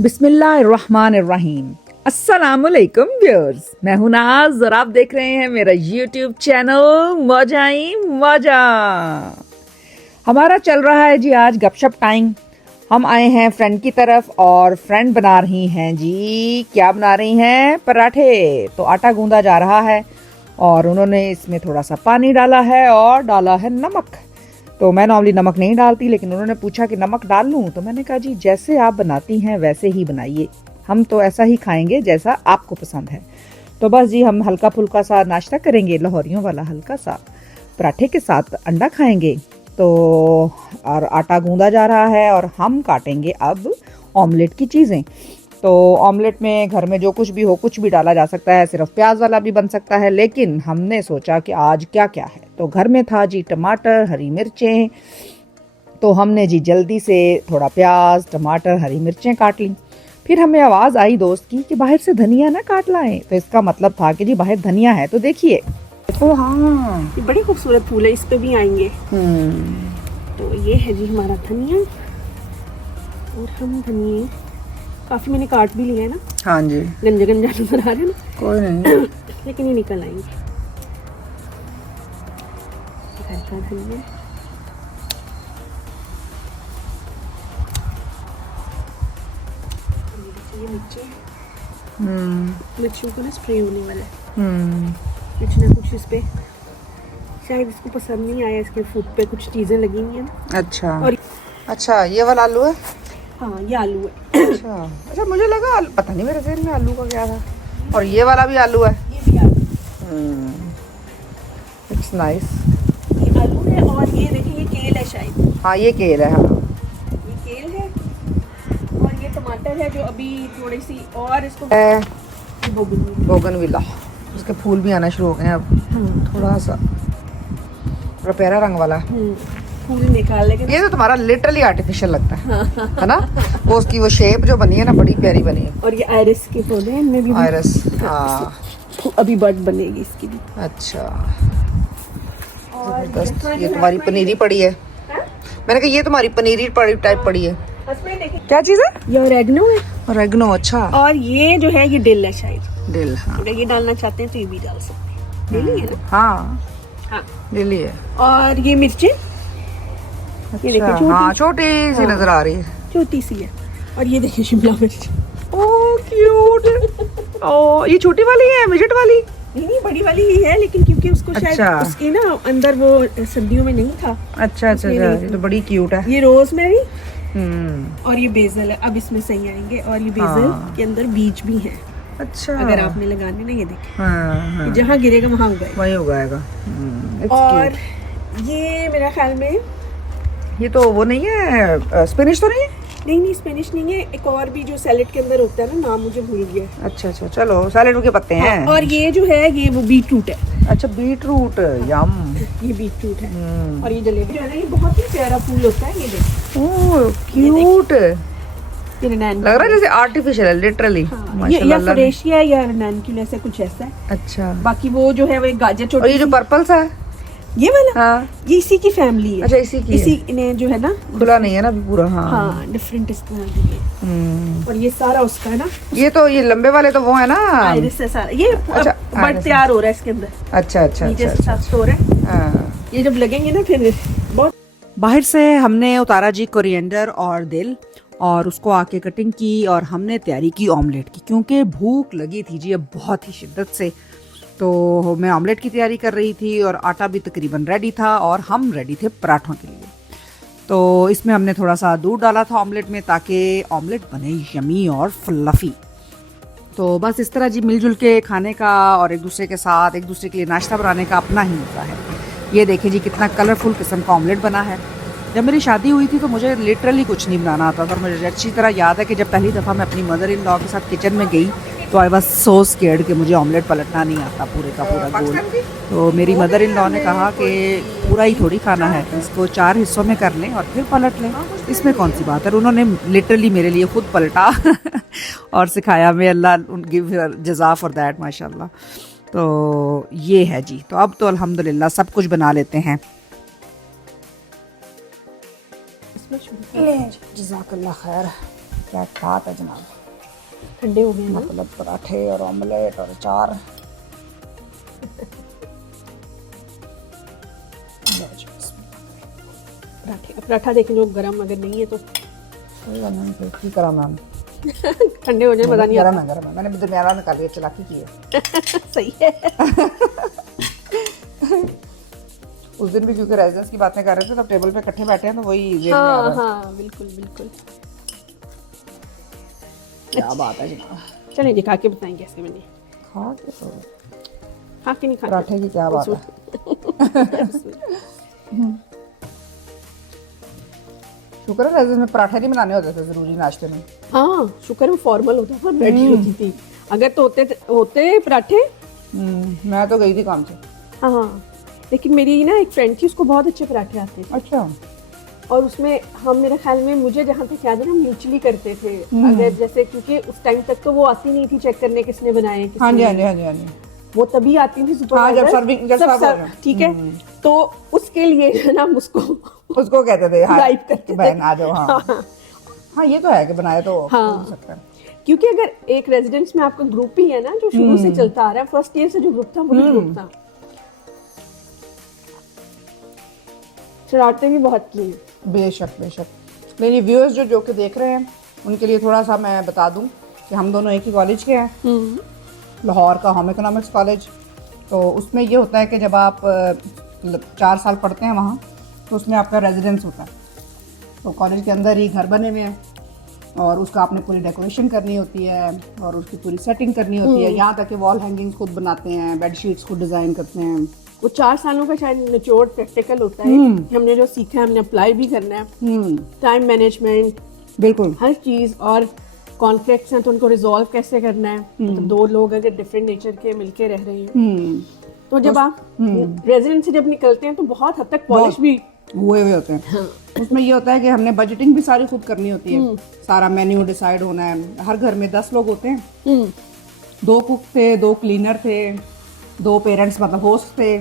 बिस्मिल्लाहिर्रहमानिर्रहीम। अस्सलामुअलैकुम व्यूअर्स, मैं हूं नाज और आप देख रहे हैं मेरा यूट्यूब चैनल मौजाई मौजा। हमारा चल रहा है जी आज गपशप टाइम। हम आए हैं फ्रेंड की तरफ और फ्रेंड बना रही हैं जी, क्या बना रही हैं? पराठे। तो आटा गूंदा जा रहा है और उन्होंने इसमें थोड़ा सा पानी डाला है और डाला है नमक। तो मैं नॉर्मली नमक नहीं डालती, लेकिन उन्होंने पूछा कि नमक डाल लूँ, तो मैंने कहा जी जैसे आप बनाती हैं वैसे ही बनाइए, हम तो ऐसा ही खाएंगे जैसा आपको पसंद है। तो बस जी हम हल्का फुल्का सा नाश्ता करेंगे, लाहौरियों वाला हल्का सा पराठे के साथ अंडा खाएंगे। तो और आटा गूंदा जा रहा है और हम काटेंगे अब ऑमलेट की चीज़ें। तो ऑमलेट में घर में जो कुछ भी हो, कुछ भी डाला जा सकता है, सिर्फ प्याज वाला भी बन सकता है, लेकिन हमने सोचा कि आज क्या क्या है। तो घर में था जी टमाटर, हरी मिर्चें, तो हमने जी जल्दी से थोड़ा प्याज, टमाटर, हरी मिर्चें काट ली। फिर हमें आवाज़ आई दोस्त की कि बाहर से धनिया ना काट लाएं। तो इसका मतलब था कि जी बाहर धनिया है। तो देखिए, ओ हाँ, ये बड़ी खूबसूरत फूल है, इस पे भी आएंगे। तो ये है जी हमारा धनिया, और हम धनिया काफी मैंने काट भी लिया है ना। हाँ जी, गंजा गंजा नजर आ रहे हैं ना, कोई नहीं लेकिन ये निकल आएंगे। घर का धनिया, ये मिर्ची, मिर्चियों को ना स्प्रे होने वाला है। कुछ ना कुछ इस पे, शायद इसको पसंद नहीं आया, इसके फूड पे कुछ चीजें लगी हुई हैं ना। अच्छा, और अच्छा ये वाला आलू है। हाँ, ये आलू है। अच्छा अच्छा, मुझे लगा पता नहीं मेरे ज़हन में आलू का क्या था। और ये वाला भी आलू है। ये भी आलू, इट्स नाइस। ये आलू है। और ये देखिए, ये केल है शायद। हाँ ये केल है। हाँ ये केल है, और ये टमाटर है जो अभी थोड़ी सी और इसको बोगनविला, उसके फूल भी आना शुरू हो गए हैं अब, थोड़ा सा थोड़ा प्यारा रंग वाला। फूल निकाल लेंगे। ये तो तुम्हारा लिटरली आर्टिफिशियल लगता है ना? वो उसकी वो शेप जो बनी है ना, बड़ी प्यारी बनी है। और ये आयरस के पौधे हैं, इनमें भी आयरस, हाँ अभी बर्ड बनेगी इसकी भी। अच्छा, और जबरदस्त। ये तुम्हारी पनीरी पड़ी है। मैंने कहा ये तुम्हारी पनीरी पड़ी टाइप पड़ी है। क्या चीज़ है? ये ऑरेगनो है। ऑरेगनो, अच्छा। और ये जो है ये डिल है शायद। डिल, हाँ। अगर ये डालना चाहते हैं तो ये भी डाल सकते हैं। डिल ही है ना? हाँ हाँ। डिल ही है। और ये मिर्चें, ये देखिए छोटी, हाँ छोटी सी नजर आ रही है, छोटी सी है। और ये देखिए शिमला मिर्च। ओह क्यूट। ओह ये छोटी वाली है, मिजट वाली? नहीं, बड़ी वाली ही है, लेकिन क्योंकि उसको शायद उसके ना अंदर वो सर्दियों में नहीं था। अच्छा अच्छा, ये तो बड़ी क्यूट है। ये रोजमेरी और ये बेसल है। अब इसमें सही आएंगे। और ये बेसल के अंदर बीज भी हैं। अच्छा, अगर आपने लगाने ना, ये देखिए, हाँ। जहाँ गिरेगा वहाँ उगाएगा, वही उगाएगा। और ये मेरा ख्याल में ये तो वो नहीं है, स्पिनिश तो नहीं है? नहीं, स्पेनिश नहीं है। एक और भी जो सैलेड के अंदर होता है ना, नाम मुझे भूल गया। अच्छा अच्छा, चलो सैलेड के पत्ते हैं। और ये जो है ये वो बीट रूट है। अच्छा बीट रूट, यम। ये बीट रूट है। और ये जलेबी जो है ना, ये बहुत ही प्यारा फूल होता है। ये देखिए, ओह क्यूट, ये रैनकुलस लग रहा है जैसे आर्टिफिशियल है लिटरली। ये फ्रेशिया है या रैनकुलस है, कुछ ऐसा है। अच्छा, बाकी वो जो है वो एक गाजर छोटी। और ये जो पर्पल सा है, ये वाला, हाँ ये इसी की फैमिली है। अच्छा इसी की इसी ने जो है ना, खुला नहीं है ना अभी पूरा। हाँ, डिफरेंट इस तरह की है। और ये सारा उसका है ना। ये तो ये लंबे वाले तो वो है ना, आयरिस है सारा। ये अच्छा, बट तैयार हो रहा है इसके अंदर। अच्छा अच्छा नीचे अच्छा, साथ स्टोर है। हाँ। ये जब लगेंगे ना फिर बहुत। बाहर से हमने उतारा जी कोरिएंडर और दिल, और उसको आके कटिंग की, और हमने तैयारी की ऑमलेट की, क्योंकि भूख लगी थी जी अब बहुत ही शिद्दत से। तो मैं ऑमलेट की तैयारी कर रही थी और आटा भी तकरीबन रेडी था, और हम रेडी थे पराठों के लिए। तो इसमें हमने थोड़ा सा दूध डाला था ऑमलेट में, ताकि ऑमलेट बने यमी और फ्लफ़ी। तो बस इस तरह जी मिलजुल के खाने का और एक दूसरे के साथ एक दूसरे के लिए नाश्ता बनाने का अपना ही होता है। ये देखिए जी कितना कलरफुल किस्म का ऑमलेट बना है। जब मेरी शादी हुई थी तो मुझे लिटरली कुछ नहीं बनाना आता था। मुझे अच्छी तरह याद है कि जब पहली दफ़ा मैं अपनी मदर इन लॉ के साथ किचन में गई तो आई वाज सो स्केर्ड कि मुझे ऑमलेट पलटना नहीं आता पूरे का पूरा गोल। तो मेरी मदर इन लॉ ने कहा कि पूरा ही थोड़ी खाना है, इसको 4 हिस्सों में कर लें और फिर पलट लें, इसमें कौन सी बात है। उन्होंने लिटरली मेरे लिए खुद पलटा और सिखाया। मैं अल्लाह गिव जज़ा फॉर दैट, माशाल्लाह। तो ये है जी। तो अब तो अल्हम्दुलिल्लाह सब कुछ बना लेते हैं। जज़ाकल्लाह खैर। क्या बात है जनाब, ठंडे हो गए ना। मतलब पराठे और ऑमलेट और अचार। पराठा देखें जो गरम अगर नहीं है तो कोई बात नहीं, फिर की करा मैम, ठंडे हो जाए मजा नहीं गरम आता। है गरम है, मैंने दरमियाना निकाल लिया, चलाकी की है। सही है। उस दिन भी क्योंकि रेजिडेंस की बातें कर रहे थे, तब टेबल पे इकट्ठे बैठे हैं तो वही जेल में आ हाँ रहा है। हाँ बिल्कुल बिल्कुल। क्या बात है जनाब, चलिए जी खा के बताएं कैसे बने। खा के तो खा के नहीं खा पराठे की क्या बात है। शुक्र है रेजिडेंस में पराठे नहीं बनाने होते थे जरूरी नाश्ते में। हाँ शुक्र है फॉर्मल होता था, रेडी होती थी। अगर तो होते पराठे। मैं तो गई थी काम से। हाँ लेकिन मेरी ना एक फ्रेंड थी, उसको बहुत अच्छे पराठे आते थे। अच्छा। और उसमें हम, मेरे ख्याल में, मुझे जहाँ तक याद है ना, म्यूचुअली करते थे। अगर जैसे, क्योंकि उस टाइम तक तो वो आती नहीं थी चेक करने किसने बनाए किसने हाँ जी हाँ नहीं। जी हाँ जी हाँ जी। वो तभी आती थी हाँ, जब सुपरवाइजर, सर्विंग जब सर्व हो रहा है। ठीक है। तो उसके लिए है ना उसको उसको कहते थे हाँ, गाइड करते थे। बहन आ जाओ। हाँ हाँ, ये तो है कि बनाए तो हाँ। हो सकता है। क्योंकि अगर एक रेजिडेंस में आपका ग्रुप ही है ना जो शुरू से चलता आ रहा है, फर्स्ट ईयर से जो ग्रुप था वही ग्रुप था। शरारतें भी बहुत की हैं। बेशक बेशक। मेरी व्यूअर्स जो कि देख रहे हैं उनके लिए थोड़ा सा मैं बता दूं कि हम दोनों एक ही कॉलेज के हैं, लाहौर का होम इकोनॉमिक्स कॉलेज। तो उसमें ये होता है कि जब आप 4 साल पढ़ते हैं वहाँ, तो उसमें आपका रेजिडेंस होता है। तो कॉलेज के अंदर ही घर बने हुए हैं और उसका आपने पूरी डेकोरेशन करनी होती है और उसकी पूरी सेटिंग करनी होती है। यहाँ तक कि वॉल हैंगिंग्स खुद बनाते हैं, बेड शीट्स खुद डिज़ाइन करते हैं। वो 4 सालों का शायद निचोड़ प्रैक्टिकल होता है कि हमने जो सीखा है हमने अप्लाई भी करना है। टाइम मैनेजमेंट, बिल्कुल हर चीज़, और कॉन्फ्लिक्ट्स हैं तो उनको रिजॉल्व कैसे करना है। मतलब 2 लोग अगर डिफरेंट नेचर के मिलके रह रहे हैं, तो जब आप रेजिडेंस से जब निकलते हैं तो बहुत हद तक पॉलिश भी हुए हुए होते हैं। उसमें ये होता है कि हमने बजटिंग भी सारी खुद करनी होती है, सारा मेन्यू डिसाइड होना है। हर घर में 10 लोग होते हैं, 2 कुक थे, 2 क्लीनर थे, 2 पेरेंट्स मतलब होस्ट थे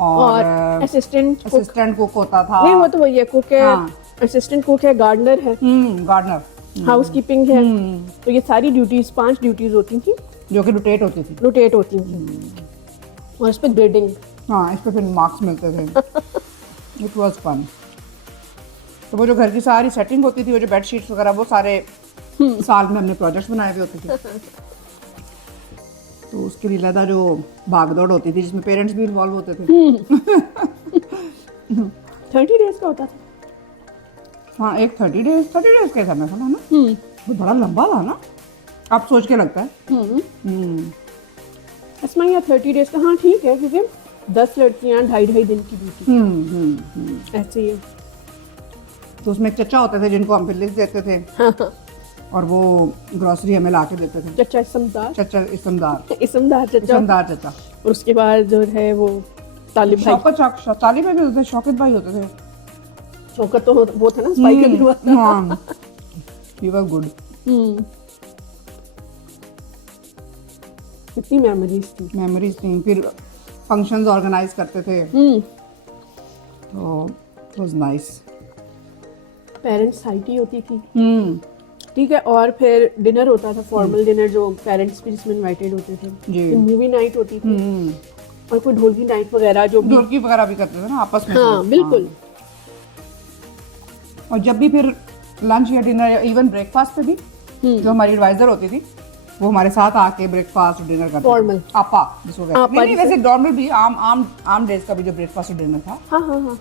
और असिस्टेंट कुक होता था। नहीं, वो तो वही है, कुक है, असिस्टेंट कुक है, गार्डनर है, गार्डनर, हाउस कीपिंग है। तो ये सारी ड्यूटीज 5 ड्यूटीज होती थी जो कि रोटेट होती थी। और इस पे ग्रेडिंग। हाँ, इस पे फिर मार्क्स मिलते थे। It was fun. तो वो जो घर की सारी सेटिंग होती थी, वो जो बेड शीट्स वगैरह, वो सारे साल में हमने प्रोजेक्ट्स बनाए हुए होते थे। तो उसके लिए ज़्यादा जो भाग दौड़ होती थी, जिसमें पेरेंट्स भी इन्वॉल्व होते थे। 30 डेज का होता था। हाँ, एक 30 डेज का था मेरा ख्याल है ना। वो बड़ा लंबा था ना, अब सोच के लगता है। इसमें यह 30 डेज का, हाँ ठीक है, क्योंकि 10 लड़कियां 2.5 दिन की ड्यूटी ऐसे ही है। तो उसमें एक चचा होते थे जिनको हम फिर लिख देते थे और वो ग्रोसरी हमें ला के देते थे। चचा इसमदार, चचा इसमदार इसमदार चचा। और उसके बाद जो है वो तालिब भाई, तालिब भाई भी होते थे, शौकत भाई होते थे। शौकत तो वो था ना स्पाई का भी हुआ था। हाँ, he was good। कितनी मेमोरीज थी। फिर फंक्शंस ऑर्गेनाइज करते थे, तो इट वाज नाइस। पेरेंट्स साइटी होती थी, ठीक है। और फिर डिनर होता था, फॉर्मल डिनर, जो पेरेंट्स भी जिसमें इनवाइटेड होते थे। फिर मूवी नाइट होती थी और कोई ढोलकी नाइट वगैरह, जो भी ढोलकी वगैरह भी करते थे ना आपस में। हाँ बिल्कुल। और जब भी फिर लंच या डिनर या इवन ब्रेकफास्ट पे भी जो हमारी एडवाइजर होती थी, वो हमारे साथ आके ब्रेकफास्ट और डिनर करते थे। फॉर्मल आपा जिसको कहते हैं। नहीं, वैसे नॉर्मल भी आम डेज का भी जो ब्रेकफास्ट और डिनर था, हाँ,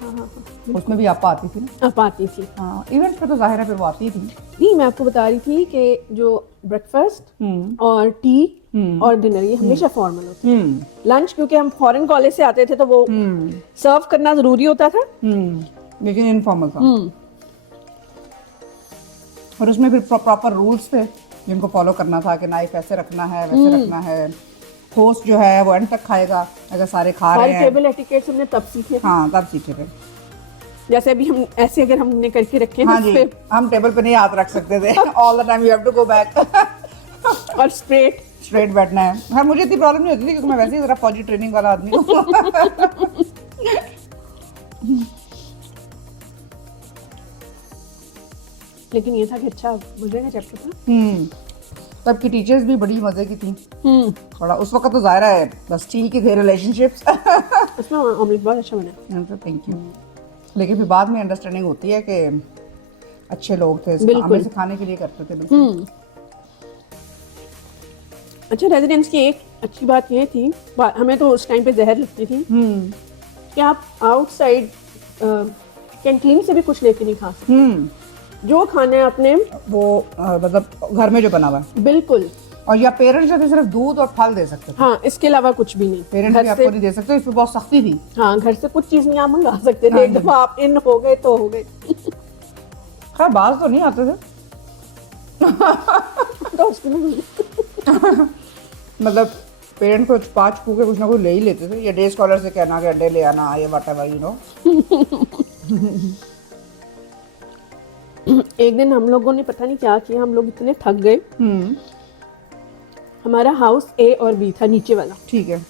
उसमें भी आपा आती थी ना। आप आती थी। हाँ, इवेंट्स पे तो जाहिर है फिर वो आती ही थी। नहीं, मैं आपको बता रही थी कि जो ब्रेकफास्ट और टी और डिनर ये हमेशा फॉर्मल होता है। लंच क्योंकि हम फॉरेन कॉलेज से आते थे तो वो सर्व करना जरूरी होता था, लेकिन इनफॉर्मल था। और उसमें फिर प्रॉपर रूल्स थे जिनको फॉलो करना था कि नाइफ ऐसे रखना है, वैसे रखना है। होस्ट जो है वो एंड तक खाएगा अगर सारे खा रहे हैं। टेबल एटिकेट्स हमने तब सीखे थे। हाँ, तब सीखे थे। जैसे अभी हम ऐसे अगर हमने करके रखे हाँ जी, हम टेबल पे नहीं हाथ रख सकते थे। All the time you have to go back और स्ट्रेट बैठना है। हाँ, मुझे इतनी प्रॉब्लम नहीं होती थी क्योंकि मैं वैसे ही जरा फौजी ट्रेनिंग वाला आदमी हूँ। लेकिन ये था कि अच्छा मजे का चैप्टर था। तब की टीचर्स भी बड़ी मजे की थी। थोड़ा उस वक्त तो जाहिर है बस ठीक ही थे रिलेशनशिप्स। उसमें ऑमलेट बहुत अच्छा बना। Thank you. लेकिन फिर बाद में अंडरस्टैंडिंग होती है कि अच्छे लोग थे, बिल्कुल। हमें सिखाने के लिए करते थे। बिल्कुल। अच्छा, रेजिडेंस की एक अच्छी बात ये थी, हमें तो उस टाइम पे जहर लगती थी कि आप आउटसाइड कैंटीन से भी कुछ लेके नहीं खा सकते। जो खाना है आपने वो मतलब घर में जो बना हुआ है। बिल्कुल। और या पेरेंट्स जो थे सिर्फ दूध और फल दे सकते थे। हाँ, इसके अलावा कुछ भी नहीं। पेरेंट्स भी आपको नहीं दे सकते, इसमें बहुत सख्ती थी। हाँ, घर से कुछ चीज नहीं आप मंगा सकते थे। एक दफा आप इन हो गए तो हो गए। खैर बाज तो नहीं आते थे। तो उसमें मतलब पेरेंट्स को 5 फूके कुछ ना कुछ ले ही लेते थे, या डे स्कॉलर से कहना कि अंडे ले आना, ये व्हाटएवर यू नो। एक दिन हम लोगों ने पता नहीं क्या किया, हम लोग इतने थक गए। हमारा हाउस ए और बी था, नीचे वाला। ठीक है।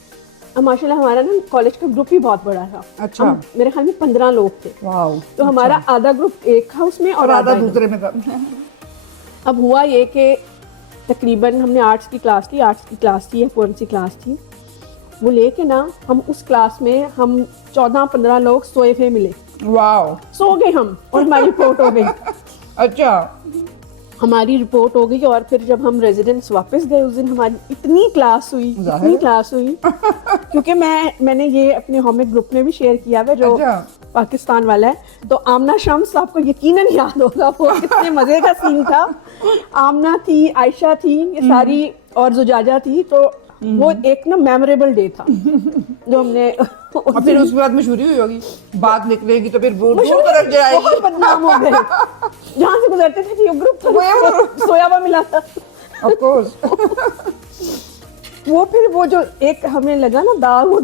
अब माशाल्लाह हमारा ना कॉलेज का ग्रुप भी बहुत बड़ा था। अच्छा। मेरे ख्याल में 15 लोग थे। वाओ। तो हमारा आधा ग्रुप एक हाउस में और आधा दूसरे में था। अब हुआ ये कि तकरीबन हमने आर्ट्स की क्लास ली, आर्ट्स की क्लास थी या कौन सी क्लास थी वो लेके ना, हम उस क्लास में हम 14-15 लोग सोए थे मिले। वाओ। सो गए हम और हमारी रिपोर्ट हो गई। अच्छा। हमारी रिपोर्ट हो गई और फिर जब हम रेजिडेंस वापस गए उस दिन हमारी इतनी क्लास हुई क्योंकि मैंने ये अपने होमिक ग्रुप में भी शेयर किया है जो पाकिस्तान वाला है। तो आमना शम्स आपको यकीनन याद होगा, वो कितने मजे का सीन था। आमना थी, आयशा थी, ये सारी और जुजाजा थी। तो वो एक ना मेमोरेबल डे था जो हमने। और फिर उसके बाद मशहूरी हुई होगी, बात निकलेगी तो फिर तरफ जाएगी। बहुत बदनाम हो गए। जहाँ से गुजरते थे कि ये ग्रुप सोया हुआ मिला था। Of course. वो फिर वो जो एक हमें लगा ना दाग, वो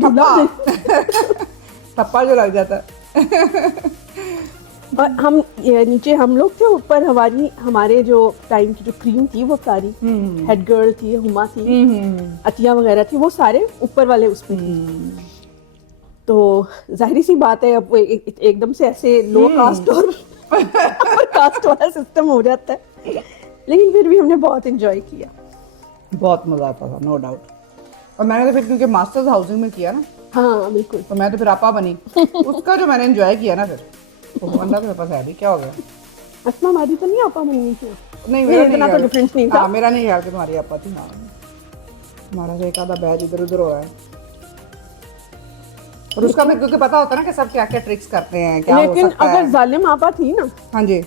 ठप्पा जो लग जाता है। और हम नीचे हम लोग थे, ऊपर हमारे जो टाइम की जो क्रीम थी वो सारी हेड गर्ल थी, हुमा थी, अतिया वगैरह थी, वो सारे ऊपर वाले उसमें थे। तो जाहिर सी बात है अब वो एकदम से ऐसे लो कास्ट और कास्ट वाला सिस्टम हो जाता है। लेकिन फिर भी हमने बहुत एंजॉय किया, बहुत मजा आता था, नो डाउट। और मैंने तो फिर क्योंकि मास्टर्स हाउसिंग में किया ना। हाँ बिल्कुल। तो मैं तो फिर आपा बनी। उसका जो मैंने एंजॉय किया ना, फिर तो बंदा तो मेरे पास है भी, क्या हो गया। असमा हमारी तो नहीं आपा बनी थी। नहीं, मेरा इतना तो डिफरेंस नहीं था। हाँ, मेरा नहीं ख्याल कि तुम्हारी आपा थी। हाँ, तुम्हारा तो एक आधा बैच इधर उधर हो रहा है। और उसका फिर क्योंकि पता होता है ना कि सब क्या क्या ट्रिक्स करते हैं, क्या हो लेकिन सकता अगर है। जालिम आपा थी ना, हाँ जी,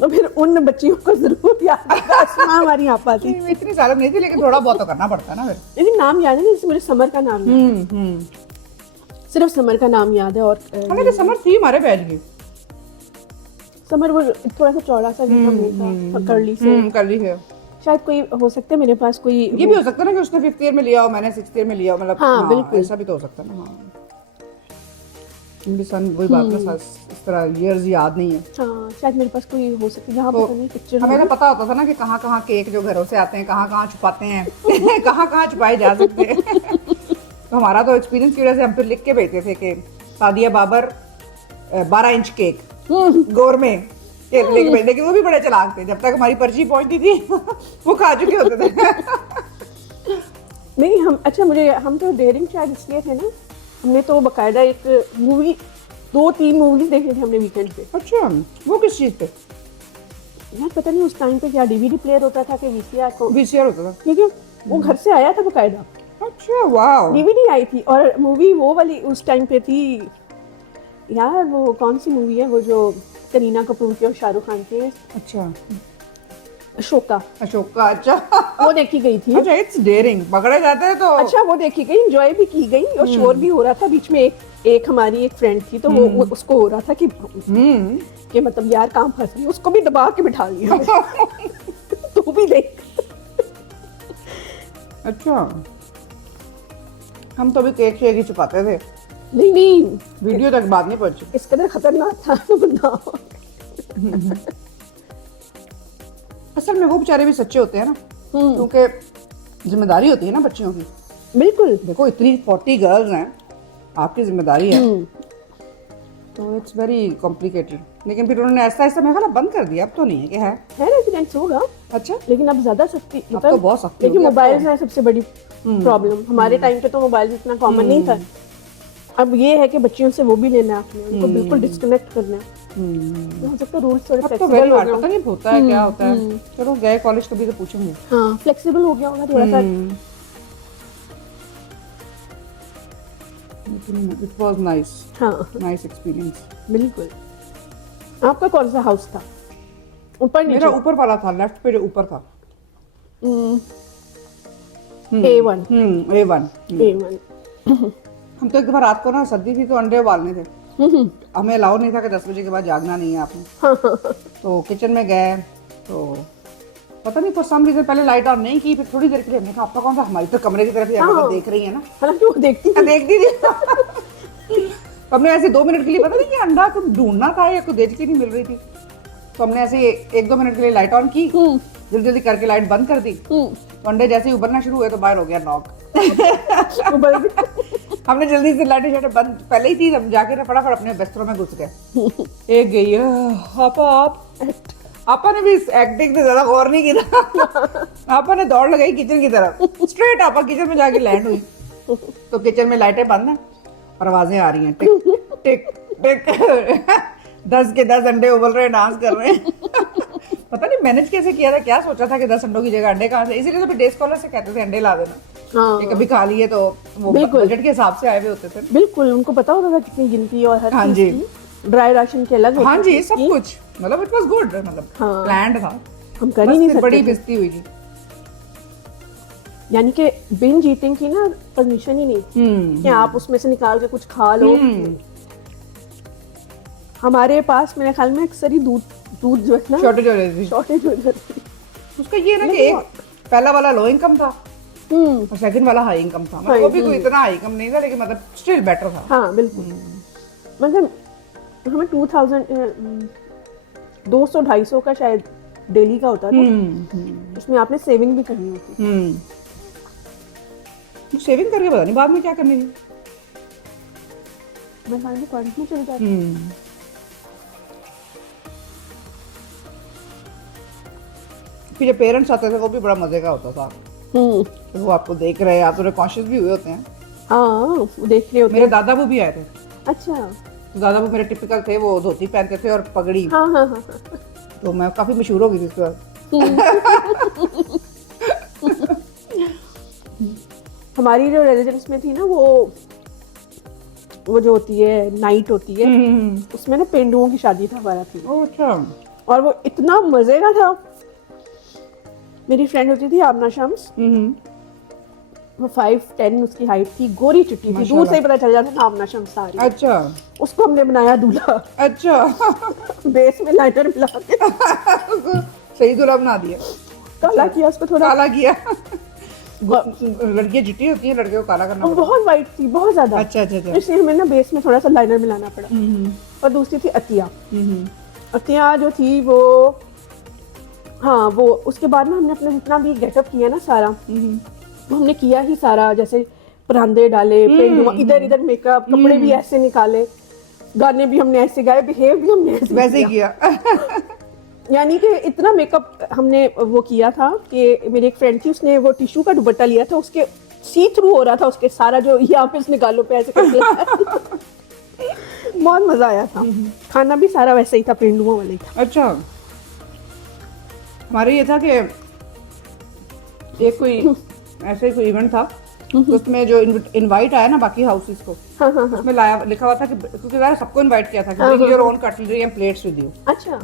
तो फिर उन बच्चियों को जरूर याद रखा असमा हमारी आपा थी। नहीं, इतनी साल नहीं थी, लेकिन थोड़ा बहुत तो करना पड़ता है ना फिर। लेकिन नाम याद है ना, जैसे मुझे समर का नाम याद है। सिर्फ समर का नाम याद है। और हमें तो समर थी हमारे बैच की। समर वो थोड़ा सा चौड़ा सा जितना मुंह था, कर्ली से। कर्ली है। शायद कोई हो सकता है मेरे पास कोई ये भी हो सकता है ना कि उसने 5th ईयर में लिया हो, मैंने 6th ईयर में लिया हो, मतलब हाँ, बिल्कुल। ऐसा भी तो हो सकता है ना। हाँ, इंग्लिश वही बात ना, इस तरह इयर्स याद नहीं है। हाँ, शायद मेरे पास कोई हो सकता है जहाँ तो पता नहीं पिक्चर। हमें तो पता होता था ना कि कहाँ कहाँ केक जो घरों से आते हैं कहाँ कहाँ छुपाते हैं, कहाँ कहाँ छुपाए जा सकते हैं। तो हमारा तो एक्सपीरियंस की वजह से हम फिर लिख के भेजते थे कि सादिया बाबर 12 इंच केक गोर में लेके भेज। लेकिन वो भी बड़े चालाक थे, जब तक हमारी पर्ची पहुंचती थी वो खा चुके होते थे। नहीं हम तो डेयरिंग शायद इसलिए थे ना, हमने तो बकायदा एक मूवी 2-3 मूवीज देखे थे हमने वीकेंड पे। अच्छा, वो किस चीज पे? यार पता नहीं उस टाइम पे क्या डीवीडी प्लेयर होता था कि वीसीआर होता था। ठीक है, वो घर से आया था बकायदा। अच्छा, वाओ। डीवीडी आई थी और मूवी वो वाली उस टाइम पे थी यार, वो कौन सी मूवी है वो जो करीना कपूर की और शाहरुख खान की? अच्छा, अशोका। अच्छा। वो देखी गई थी। अच्छा, इट्स डेयरिंग, पकड़े जाते हैं तो। अच्छा, वो देखी गई, एंजॉय भी की गई और शोर भी हो रहा था। बीच में एक हमारी एक फ्रेंड थी, तो वो उसको हो रहा था कि मतलब यार काम फंस गई, उसको भी दबा के बिठा लिया। तू भी देख। अच्छा, हम तो अभी केक शेक ही छुपाते थे। नहीं, वीडियो तक बात नहीं पहुंची। इस कदर खतरनाक था तो बंदा। असल में वो बेचारे भी सच्चे होते हैं ना, क्योंकि जिम्मेदारी होती है ना बच्चियों की। बिल्कुल। देखो इतनी 40 गर्ल्स हैं, आपकी जिम्मेदारी है। तो इट्स वेरी कॉम्प्लिकेटेड। लेकिन फिर उन्होंने ऐसा ऐसा मेरा ख्याल बंद कर दिया, अब तो नहीं है कि है। रेजिडेंस होगा, अच्छा, लेकिन अब ज्यादा सख्ती, अब तो बहुत सख्ती लेकिन हो गई, अब मोबाइल तो। है सबसे बड़ी प्रॉब्लम। हमारे टाइम पे तो मोबाइल इतना कॉमन नहीं था। अब ये है कि बच्चियों से वो भी लेना है आपने, उनको बिल्कुल डिस्कनेक्ट करना है। तो हो सकता है रूल्स थोड़े अब तो फ्लेक्सिबल वेरी हो हार्ड, गए पता नहीं होता है क्या होता है। चलो गए कॉलेज कभी तो पूछूंगी। हाँ, फ्लेक्सिबल हो गया होगा थोड़ा सा। इट वाज नाइस, हाँ नाइस एक्सपीरियंस। बिल्कुल। आपका कौन सा हाउस था, ऊपर मेरा नीचे? ऊपर वाला था, लेफ्ट पे जो ऊपर था। A1 A1। A1 हम तो एक दफा रात को ना, सर्दी थी तो अंडे उबालने थे। हमें अलाउ नहीं था कि 10 बजे के बाद जागना नहीं है आपने। तो किचन में गए तो पता नहीं फॉर सम रीजन पहले लाइट ऑन नहीं की, फिर थोड़ी देर के लिए हमने कहा आपका कौन सा, हमारी तो कमरे की तरफ ही हाँ। देख रही है ना। हालांकि वो देखती थी। देखती थी। तो हमने ऐसे 2 मिनट के लिए, पता नहीं कि अंडा कुछ ढूंढना था या कुछ देर की नहीं मिल रही थी, तो हमने ऐसे 1-2 मिनट के लिए लाइट ऑन की, जल्दी जल्दी करके लाइट बंद कर दी। तो अंडे जैसे ही उबलना शुरू हुए तो बाहर हो गया नॉक। हमने जल्दी से लाइटें शाइटें बंद पहले ही थी, हम जाके ना फटाफट अपने बिस्तरों में घुस गए। एक गई आपा ने भी एक्टिंग से ज्यादा गौर नहीं किया। आपा ने दौड़ लगाई किचन की तरफ, स्ट्रेट आपा किचन में जाके लैंड हुई। तो किचन में लाइटें बंद हैं और आवाजें आ रही हैं, टिक टिक टिक। 10 के 10 अंडे उबल रहे हैं, डांस कर रहे हैं। पता नहीं मैनेज कैसे किया था, क्या सोचा था कि 10 अंडों की जगह अंडे कहाँ से, इसीलिए तो फिर डे स्कॉलर से कहते थे अंडे ला देना। हाँ, ये कभी खा लिए तो वो बजट के हिसाब से आए हुए होते थे। बिल्कुल उनको पता होता था कितनी गिनती और हर हाँ चीज जी। की। ड्राई राशन के अलग हाँ होती जी, थी सब उसकी। कुछ मतलब इट वाज गुड, मतलब हाँ। प्लान्ड था। हम कर बस ही नहीं फिर बड़ी सकते थे। बेइज्जती हुई थी। यानी कि बिंज ईटिंग की ना परमिशन ही नहीं कि आप उसमें से निकाल के कुछ खा लो। हमारे पास मेरे ख्याल में अक्सर ही दूध जो है ना शॉर्टेज हो रही थी। शॉर्टेज हो जाती है। उसका ये ना कि एक पहला वाला लो इनकम था और सेकंड वाला हाई इनकम था, मतलब वो भी कोई इतना हाई इनकम नहीं था, लेकिन मतलब स्टिल बेटर था। हाँ बिल्कुल। मतलब हमें 200-250 का शायद डेली का होता था। उसमें आपने सेविंग भी करनी होती। सेविंग करके पता नहीं बाद में क्या करनी थी। मैं ख्याल में कॉलेज में चल जाती। फिर जो पेरेंट्स आते थे वो भी बड़ा मजे का होता था। वो आपको देख रहे हैं, आप थोड़े कॉन्शियस भी हुए होते हैं। हाँ वो देख रहे होते मेरे हैं। दादाबू भी आए थे। अच्छा। तो दादाबू मेरे टिपिकल थे, वो धोती पहनते थे और पगड़ी। हाँ हाँ हाँ। तो मैं काफी मशहूर हो गई थी इसके बाद। हमारी जो रेजिडेंस में थी ना वो जो होती है नाइट होती है, उसमें ना पेंडुओं की शादी था हमारा थी। ओह अच्छा। और वो इतना मजे का था। मेरी फ्रेंड होती थी आमना शम्स, वो 5'10" उसकी हाइट थी, गोरी चुट्टी थी, दूर से ही पता चल जाता था आमना शम्स आ रही है। अच्छा उसको हमने बनाया दूल्हा। अच्छा। बेस में लाइटर मिला के सही दूल्हा बना दिया। काला किया उसको थोड़ा। काला किया। लड़कियां चिट्टी होती है, लड़के को काला करना वो पड़ता बहुत वाइट थी, बहुत ज्यादा। अच्छा अच्छा अच्छा। इसलिए हमें ना बेस में थोड़ा सा लाइनर मिलाना पड़ा। और दूसरी थी अतिया। अतिया जो थी वो, हाँ वो उसके बाद ना हमने अपना जितना भी गेटअप किया ना सारा, वो हमने किया ही सारा, जैसे परांदे डाले, पेंडुआ, इधर इधर मेकअप, कपड़े भी ऐसे निकाले, गाने भी हमने ऐसे गाए, बिहेव भी हमने ऐसे वैसे ही किया। यानी कि इतना मेकअप हमने वो किया था कि मेरी एक फ्रेंड थी, उसने वो टिश्यू का दुपट्टा लिया था, उसके सी थ्रू हो रहा था उसके सारा, जो यहाँ पे उसने गालों पे ऐसे करके बहुत मजा आया था। खाना भी सारा वैसे ही था, पेंडुओं वाले ही था। अच्छा। हमारे ये था कि एक कोई ऐसे कोई इवेंट था, तो उसमें जो इनवाइट आया ना बाकी हाउसेस को, उसमें लाया लिखा हुआ था कि क्योंकि यार सबको इनवाइट किया था कि bring your own cutlery and plates with you. अच्छा।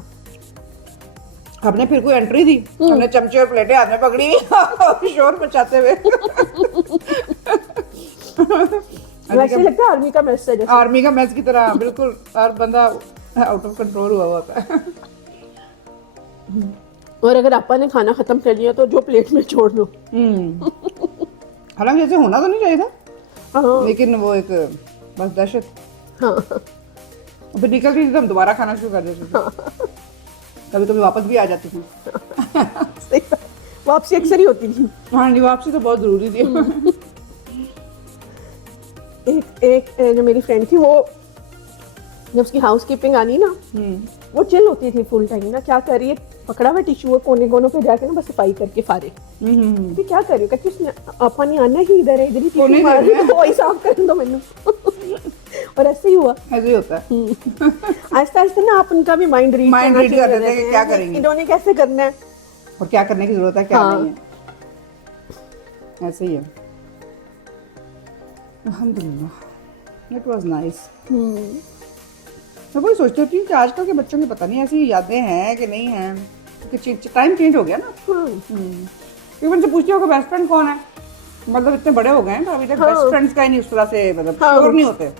हमने फिर कोई एंट्री दी, हमने चमचे और प्लेटें हाथ में पकड़ी और शोर मचाते हुए। वैसे ही लगता है आर्मी का मैसेज है। आर्मी का मैच की तरह बिल्कुल, हर बंदा आउट ऑफ कंट्रोल हुआ होता है। और अगर आपा ने खाना खत्म कर लिया तो जो प्लेट में छोड़ दो। हालांकि ऐसे होना तो नहीं चाहिए था, हाँ लेकिन वो एक बस दहशत। हाँ। फिर निकल रही थी तो हम दोबारा खाना शुरू कर देते थे। कभी कभी वापस भी आ जाती थी। सही बात। वापसी अक्सर ही होती थी। हाँ जी, वापसी तो बहुत जरूरी थी। एक जो मेरी फ्रेंड थी वो जब उसकी हाउस कीपिंग आनी ना, वो चिल होती थी फुल टाइम ना, क्या कर रही है, पकड़ा हुआ टिश्यू कोने कोनों पे जाके ना बस सफाई करके फारे, कि क्या कर रही हो, कहती उसने आपा नहीं आना ही इधर है, इधर ही टिश्यू मार रही है, वही साफ कर दो मैंने। और ऐसे ही हुआ, ऐसे ही होता है। आहिस्ता आहिस्ता ना आप उनका भी माइंड रीड कर देते हैं कि क्या करेंगे, इन्होंने कैसे करना है और क्या करने की जरूरत है, क्या नहीं है, ऐसे ही है। अल्हम्दुलिल्लाह, इट वाज नाइस। मैं वही सोचती होती हूँ कि आजकल के बच्चों की पता नहीं ऐसी यादें हैं कि नहीं हैं, क्योंकि टाइम चेंज हो गया ना। इवन से पूछती हो कि बेस्ट फ्रेंड कौन है, मतलब इतने बड़े हो गए हैं पर अभी तक बेस्ट फ्रेंड्स का ही नहीं उस तरह से मतलब श्योर नहीं होते।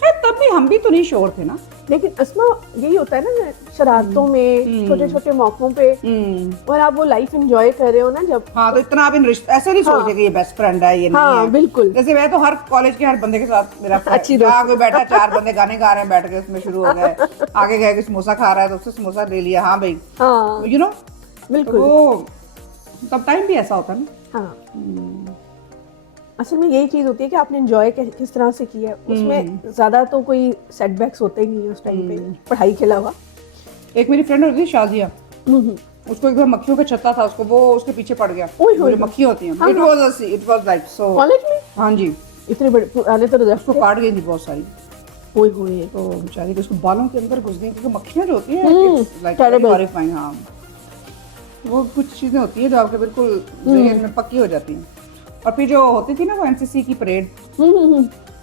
खैर तब भी हम भी तो नहीं श्योर थे ना, लेकिन अस्मा यही होता है ना शरारतों में, छोटे छोटे मौकों पे, और आप वो लाइफ एंजॉय कर रहे हो ना जब। हाँ, तो इतना आप इन रिश्ते ऐसे नहीं सोचते कि ये बेस्ट फ्रेंड है, ये नहीं है। बिल्कुल। जैसे मैं तो हर कॉलेज के हर बंदे के साथ मेरा अच्छी जहाँ कोई बैठा, 4 बंदे गाने गा रहे हैं बैठ के, उसमें शुरू हो गए, आगे गए कि समोसा खा रहा है तो उससे समोसा ले लिया, हाँ भाई, यू नो, बिल्कुल। वो तब टाइम भी ऐसा होता है ना। हाँ, असल में यही चीज होती है कि आपने एंजॉय किस तरह से किया है, उसमें ज्यादा तो कोई सेटबैक्स होते ही नहीं है उस टाइम पे, पढ़ाई के अलावा। एक मेरी फ्रेंड होती थी शाजिया, उसको एक बार मक्खियों का छत्ता था, उसको वो उसके पीछे पड़ गया, जो मक्खी होती हैं, it was like so. College में? हाँ जी, इतने बड़े पुराने तो उसको काट गई थी बहुत सारी, ओए होए, तो बेचारी को उसको बालों के अंदर घुस गई, क्योंकि मक्खियाँ जो होती हैं लाइक हॉरिफाइंग। हाँ, वो कुछ चीजें होती है जो आपके बिल्कुल ज़हन में पक्की हो जाती हैं। और फिर जो होती थी ना वो एनसीसी की परेड,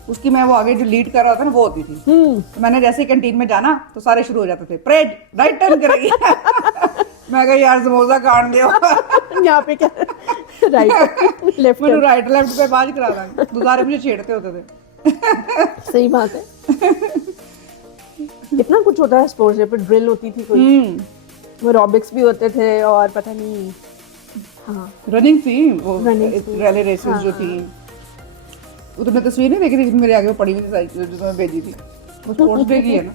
उसकी मैं वो आगे जो लीड कर रहा था ना वो होती थी, तो मैंने जैसे ही कैंटीन में जाना तो सारे शुरू हो जाते थे, परेड राइट टर्न करेगी। मैं कहा यार समोसा काट दियो। यहाँ पे क्या राइट लेफ्ट, मैंने राइट लेफ्ट पे बाज करा दा, दूसरे मुझे छेड़ते होते थे। सही बात है। कितना कुछ होता है स्पोर्ट्स डे पे, ड्रिल होती थी कोई, वो एरोबिक्स भी होते थे, और पता नहीं, हाँ रनिंग थी, वो रैली रेसेस जो थी, वो तुमने तस्वीर नहीं देखी थी मेरे आगे वो पड़ी हुई थी साइकिल जो तुम्हें भेजी थी, वो स्पोर्ट्स डे की है ना।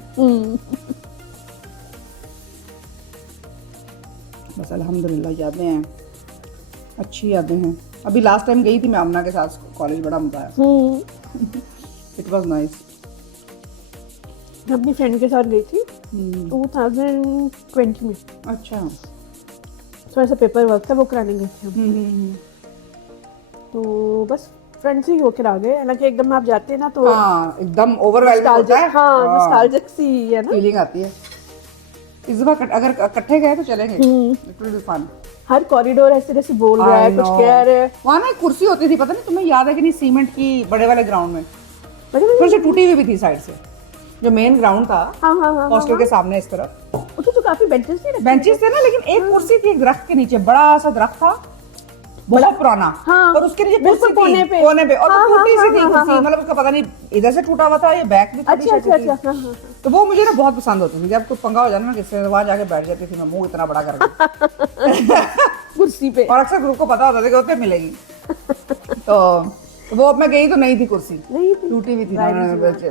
बस अल्हम्दुलिल्लाह यादें हैं, अच्छी यादें हैं। अभी लास्ट टाइम गई थी मैं अमना के साथ कॉलेज, बड़ा मजा आया, इट वाज नाइस। मैं अपनी फ्रेंड के साथ गई थी 2020 में। अच्छा, थोड़ा सा पेपर वर्क था वो कराने गए थे हम। तो बस फ्रेंड्स ही होकर आ गए, हालांकि एकदम आप जाते हैं ना तो हाँ एकदम ओवरवेलमिंग होता है, हाँ नॉस्टैल्जिक सी है ना फीलिंग आती है। इस बार अगर इकट्ठे गए तो चलेंगे, इट विल बी फन। हर कॉरिडोर ऐसे जैसे बोल रहा है, कुछ कह रहा है। वहाँ ना एक कुर्सी होती थी, पता नहीं तुम्हें याद है कि नहीं, सीमेंट की बड़े वाले ग्राउंड में, थोड़ी सी टूटी हुई भी थी साइड से, जो मेन ग्राउंड था हॉस्टल के सामने इस तरफ, तो काफी बेंचेस थे ना, लेकिन एक कुर्सी थी एक दरख्त के नीचे, बड़ा सा दरख्त था बहुत पुराना, और उसके नीचे कुर्सी थी कोने पे, और वो टूटी सी थी कुर्सी, मतलब उसका पता नहीं इधर से टूटा हुआ था, ये बैक भी अच्छा। तो वो मुझे ना बहुत पसंद होती थी, जब कोई पंगा हो जाना ना किससे, वहां जाके बैठ जाती थी मैं, मुंह इतना बड़ा करके कुर्सी पे, और अक्सर ग्रुप को पता होता था कि होते मिलेगी। तो वो अब मैं गई तो नहीं थी, कुर्सी टूटी हुई थी,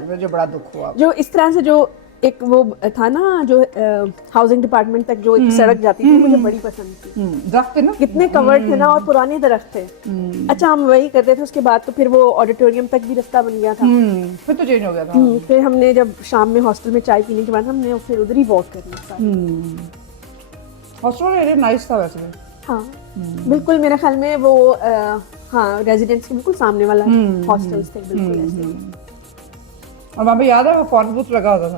मुझे बड़ा दुख हुआ। जो इस तरह से जो एक वो था ना जो हाउसिंग डिपार्टमेंट तक जो एक सड़क जाती थी, मुझे बड़ी पसंद थी। दरख्त थे ना, कितने कवर्ड थे ना, और पुराने दरख्त थे। अच्छा, हम वही करते थे, उसके बाद तो फिर वो ऑडिटोरियम तक भी रास्ता बन गया था, फिर तो चेंज हो गया था। फिर हमने जब शाम में हॉस्टल में चाय पीने के बाद हमने फिर उधर ही वॉक करना। हॉस्टल एरिया नाइस था वैसे। हाँ बिल्कुल, मेरे ख्याल में वो हाँ रेजिडेंस के बिल्कुल सामने वाला हॉस्टल्स थे बिल्कुल ऐसे। और वहाँ पे याद है वो फोन बूथ लगा होता था,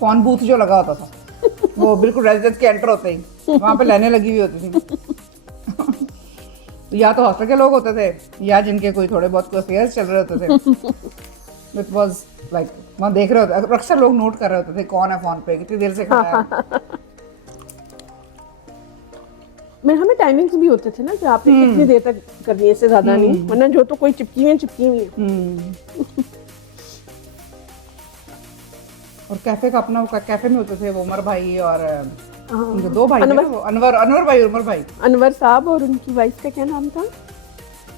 फोन बूथ जो लगा होता था वो बिल्कुल रेजिडेंस के एंटर होते ही वहाँ पे लाइनें लगी हुई होती थी। तो या तो हॉस्टल के लोग होते थे या जिनके कोई थोड़े बहुत कोई अफेयर्स चल रहे होते थे। इट वाज लाइक वहाँ देख रहे होते, अक्सर लोग नोट कर रहे होते थे कौन है फोन पे, कितनी देर से खड़ा है। मेरे हमें टाइमिंग्स भी होते थे ना कि आपने कितनी देर तक करनी है, इससे ज्यादा नहीं, वरना जो तो कोई चिपकी हुई है। और कैफे का अपना कैफे में होते थे वो उमर भाई और उनके दो भाई थे ना, वो अनवर भाई, उमर भाई, अनवर साहब, और उनकी वाइफ का क्या नाम था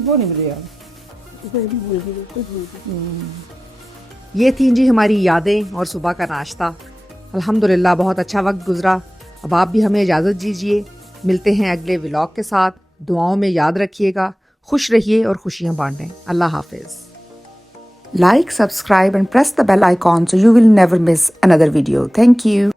वो नहीं मुझे यार, मैं भी भूल गई। ये थी जी हमारी यादें और सुबह का नाश्ता। अल्हम्दुलिल्लाह बहुत अच्छा वक्त गुजरा। अब आप भी हमें इजाज़त दीजिए, मिलते हैं अगले व्लॉग के साथ। दुआओं में याद रखिएगा, खुश रहिए और खुशियाँ बांटें। अल्लाह हाफिज़। Like, subscribe and press the bell icon so you will never miss another video. Thank you.